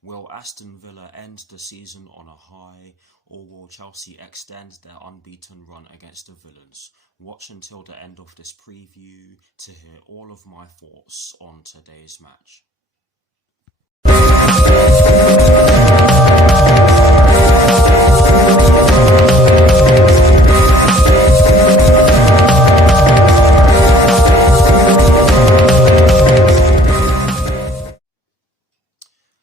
Will Aston Villa end the season on a high, or will Chelsea extend their unbeaten run against the Villains? Watch until the end of this preview to hear all of my thoughts on today's match.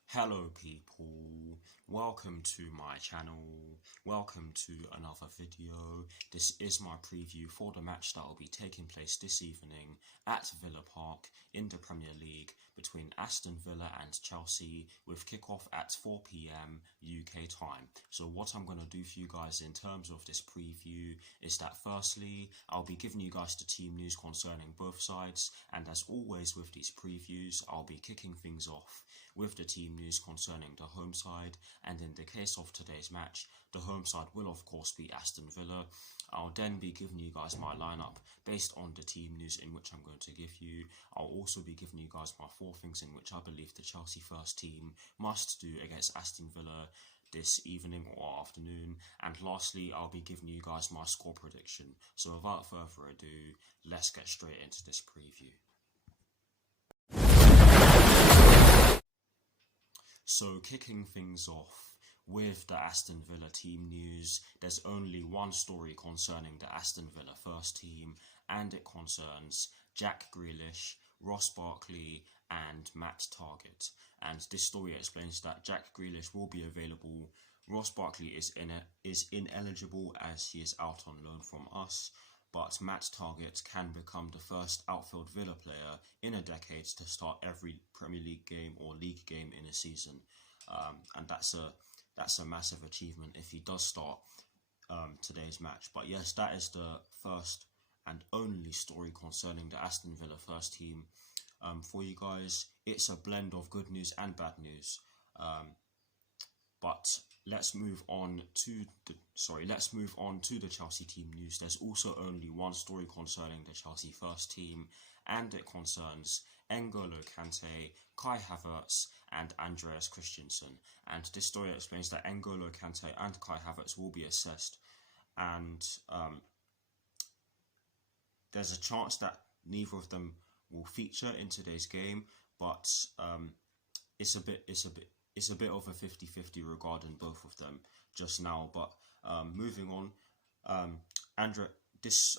Hello people, welcome to my channel, welcome to another video. This is my preview for the match that will be taking place this evening at Villa Park in the Premier League between Aston Villa and Chelsea, with kickoff at 4 PM UK time. So what I'm going to do for you guys in terms of this preview is that firstly, I'll be giving you guys the team news concerning both sides, and as always with these previews, I'll be kicking things off with the team news concerning the home side, and in the case of today's match, the home side will of course be Aston Villa. I'll then be giving you guys my lineup based on the team news in which I'm going to give you. I'll also be giving you guys my 4 things in which I believe the Chelsea first team must do against Aston Villa this evening or afternoon, and lastly I'll be giving you guys my score prediction. So without further ado, let's get straight into this preview. So kicking things off with the Aston Villa team news, there's only one story concerning the Aston Villa first team, and it concerns Jack Grealish, Ross Barkley and Matt Targett. And this story explains that Jack Grealish will be available. Ross Barkley is ineligible as he is out on loan from us, but Matt Targett can become the first outfield Villa player in a decade to start every Premier League game or league game in a season, and that's a massive achievement if he does start today's match. But yes, that is the first and only story concerning the Aston Villa first team for you guys. It's a blend of good news and bad news, but let's move on to the Chelsea team news. There's also only one story concerning the Chelsea first team, and it concerns N'Golo Kante, Kai Havertz and Andreas Christensen. And this story explains that N'Golo Kante and Kai Havertz will be assessed, and there's a chance that neither of them will feature in today's game, but it's a bit of a 50-50 regarding both of them just now. But moving on, this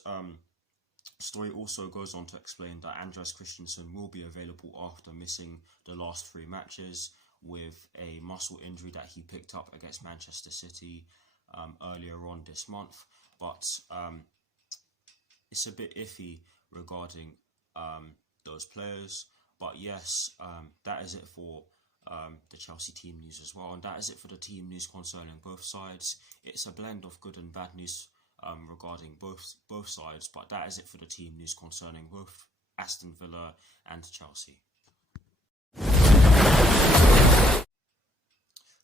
story also goes on to explain that Andreas Christensen will be available after missing the last 3 matches with a muscle injury that he picked up against Manchester City earlier on this month. But it's a bit iffy regarding those players. But yes, that is it for the Chelsea team news as well, and that is it for the team news concerning both sides. It's a blend of good and bad news regarding both sides, but that is it for the team news concerning both Aston Villa and Chelsea.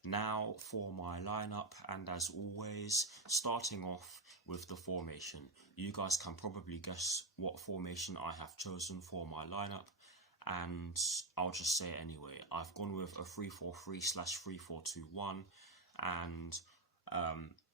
Now for my lineup, and as always, starting off with the formation. You guys can probably guess what formation I have chosen for my lineup, and I'll just say it anyway. I've gone with a 3-4-3/3-4-2-1, and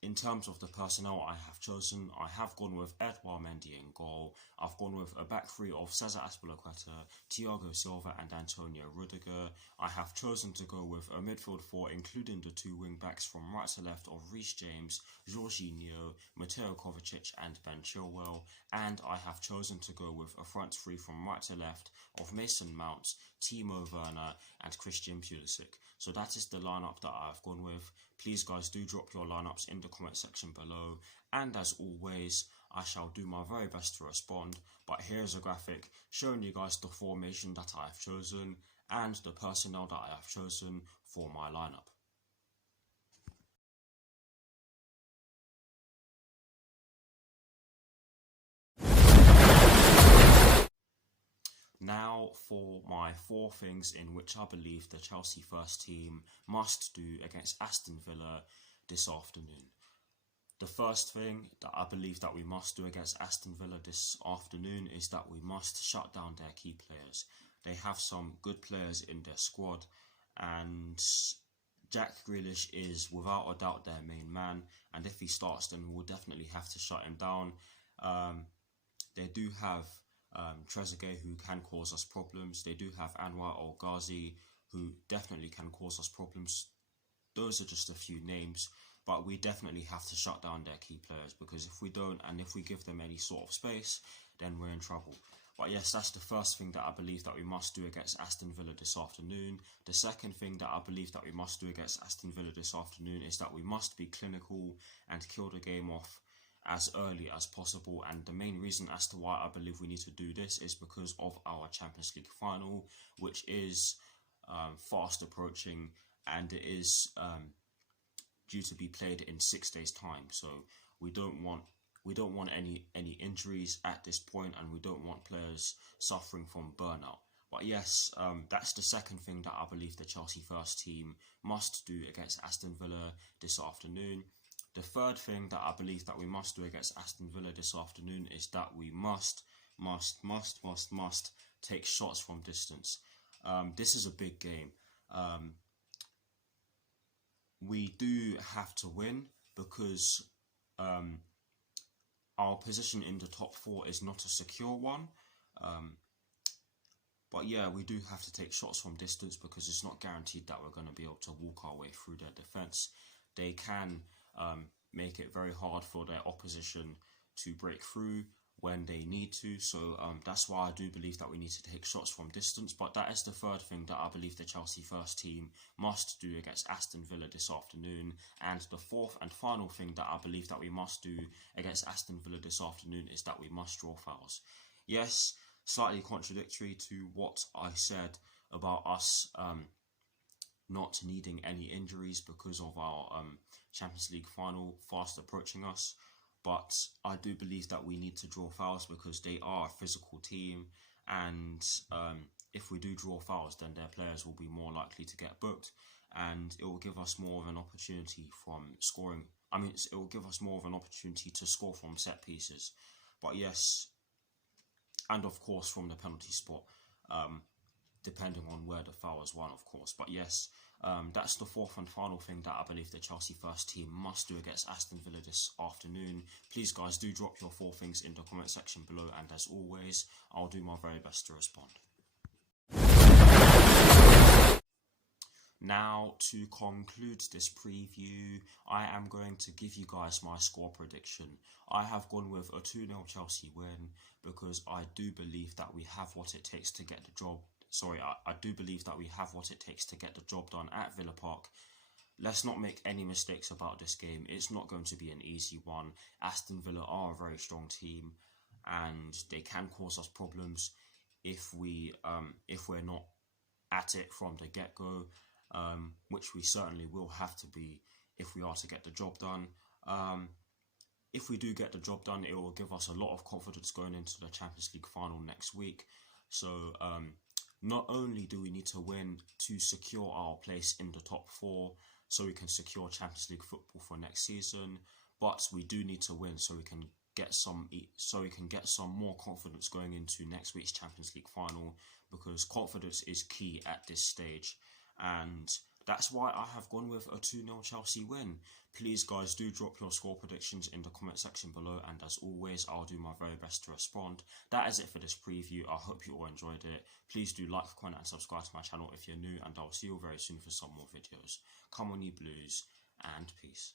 in terms of the personnel I have chosen, I have gone with Edouard Mendy in goal. I've gone with a back 3 of Cesar Azpilicueta, Thiago Silva and Antonio Rudiger. I have chosen to go with a midfield 4 including the 2 wing backs from right to left of Reece James, Jorginho, Mateo Kovacic and Ben Chilwell, and I have chosen to go with a front 3 from right to left of Mason Mount, Timo Werner and Christian Pulisic. So that is the lineup that I've gone with. Please guys, do drop your lineups in the comment section below, and as always I shall do my very best to respond. But here's a graphic showing you guys the formation that I have chosen and the personnel that I have chosen for my lineup. Now for my 4 things in which I believe the Chelsea first team must do against Aston Villa this afternoon. The first thing that I believe that we must do against Aston Villa this afternoon is that we must shut down their key players. They have some good players in their squad, and Jack Grealish is without a doubt their main man, and if he starts, then we'll definitely have to shut him down. They do have Trezeguet, who can cause us problems. They do have Anwar El Ghazi, who definitely can cause us problems. Those are just a few names, but we definitely have to shut down their key players, because if we don't, and if we give them any sort of space, then we're in trouble. But yes, that's the first thing that I believe that we must do against Aston Villa this afternoon. The second thing that I believe that we must do against Aston Villa this afternoon is that we must be clinical and kill the game off as early as possible. And the main reason as to why I believe we need to do this is because of our Champions League final, which is fast approaching, and it is due to be played in 6 days' time. So we don't want any injuries at this point, and we don't want players suffering from burnout. But yes, that's the second thing that I believe the Chelsea first team must do against Aston Villa this afternoon. The third thing that I believe that we must do against Aston Villa this afternoon is that we must take shots from distance. This is a big game. We do have to win, because our position in the top 4 is not a secure one. But yeah, we do have to take shots from distance, because it's not guaranteed that we're going to be able to walk our way through their defence. They can make it very hard for their opposition to break through when they need to. So that's why I do believe that we need to take shots from distance. But that is the third thing that I believe the Chelsea first team must do against Aston Villa this afternoon. And the fourth and final thing that I believe that we must do against Aston Villa this afternoon is that we must draw fouls. Yes, slightly contradictory to what I said about us not needing any injuries because of our Champions League final fast approaching us. But I do believe that we need to draw fouls, because they are a physical team, and if we do draw fouls, then their players will be more likely to get booked, and it will give us more of an opportunity from scoring. It will give us more of an opportunity to score from set pieces. But yes, and of course from the penalty spot, depending on where the foul is won, of course. But yes, that's the fourth and final thing that I believe the Chelsea first team must do against Aston Villa this afternoon. Please guys, do drop your 4 things in the comment section below, and as always, I'll do my very best to respond. Now, to conclude this preview, I am going to give you guys my score prediction. I have gone with a 2-0 Chelsea win, because I do believe that we have what it takes to get the job. I do believe that we have what it takes to get the job done at Villa Park. Let's not make any mistakes about this game. It's not going to be an easy one. Aston Villa are a very strong team, and they can cause us problems if we're not at it from the get-go, which we certainly will have to be if we are to get the job done. If we do get the job done, it will give us a lot of confidence going into the Champions League final next week. So not only do we need to win to secure our place in the top 4, so we can secure Champions League football for next season, but we do need to win so we can get some more confidence going into next week's Champions League final, because confidence is key at this stage. And that's why I have gone with a 2-0 Chelsea win. Please guys, do drop your score predictions in the comment section below, and as always, I'll do my very best to respond. That is it for this preview. I hope you all enjoyed it. Please do like, comment and subscribe to my channel if you're new, and I'll see you very soon for some more videos. Come on you Blues, and peace.